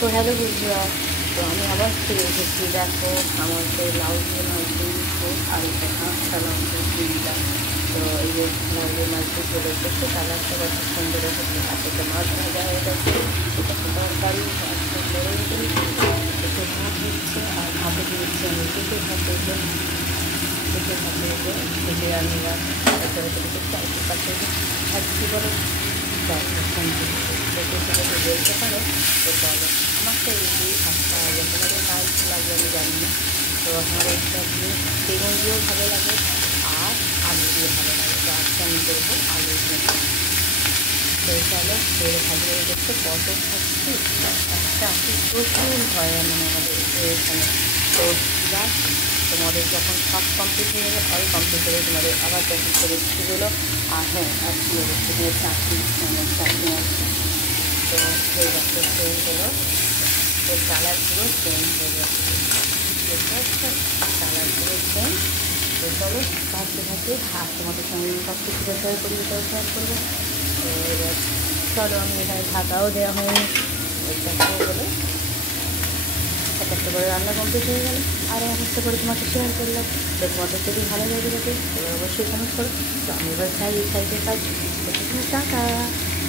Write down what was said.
তো হ্যালো বন্ধুরা, তো আমি আবার ফিরে এসেছি। দেখো আমার সেই লাউ দিয়ে মাছ দিয়ে দিচ্ছে আর একটা কাঁচা লঙ্কা দিয়ে দিলাম। তো এই যে লাউ দিয়ে মাছ দিয়ে চলে এসেছে, কালারটা কত সুন্দর এসেছে। তারপরে মাছ ভাজা হয়ে গেছে, এটা তরকারি একদম বেড়ে দিয়েছি। একটু ভাত দিচ্ছে আর ভাতে দিয়েছি আমি পেঁপে ভাত দিয়ে পেঁপে ভাত দিয়ে পেঁপে আমি এবার ছোটো ছোটো করছি আর একটু পাশে ভাজছি বলো। দেখো সুন্দর পেঁপে ছেলেকে বলতে পারো। তো চলো, আমার তো এই দিয়ে ভাতটা আগে তোমাদের কাজ লাগবে আমি জানি না। তো আমার একটা দিয়ে বেগুন দিয়েও ভালো লাগে আর আলু দিয়ে ভালো লাগে। তো আজকে আমি করবো আলু দিয়ে। তো চলো তেলে ভালো হয়ে গেছে, পটল খাচ্ছি একটা প্রচুর হয় মানে আমাদের এখানে। তো যাক, তোমাদের যখন সব কমপ্লিট হয়ে যাবে অল কমপ্লিট হয়ে তোমাদের আবার যখন করে দিচ্ছিগুলো। আর হ্যাঁ, আজকে চাটনি চাটনি আছে। তো সেই রকম চেঞ্জ হলো, তো কালার পুরো চেঞ্জ হয়ে গেছে। দেখতে পাচ্ছ, কালার পুরো চেঞ্জ। তো চলো ভাজতে ভাজতে আর তোমাদের সঙ্গে সব কিছু শেয়ার করি, এটাও শেয়ার করবো। তো এবার চলো, আমি এখানে ঢাকাও দেওয়া হয়নি, ওইটা হয়ে গেলো। একটা একটা করে রান্না কমপ্লিট হয়ে গেলো আর একটা করে তোমাকে শেয়ার করলাম। তো তোমাদের যদি ভালো লাগে থাকে এবার অবশ্যই কমেন্ট করো। তো আমি এবার যাই এই সাইডের কাজ। টাকা।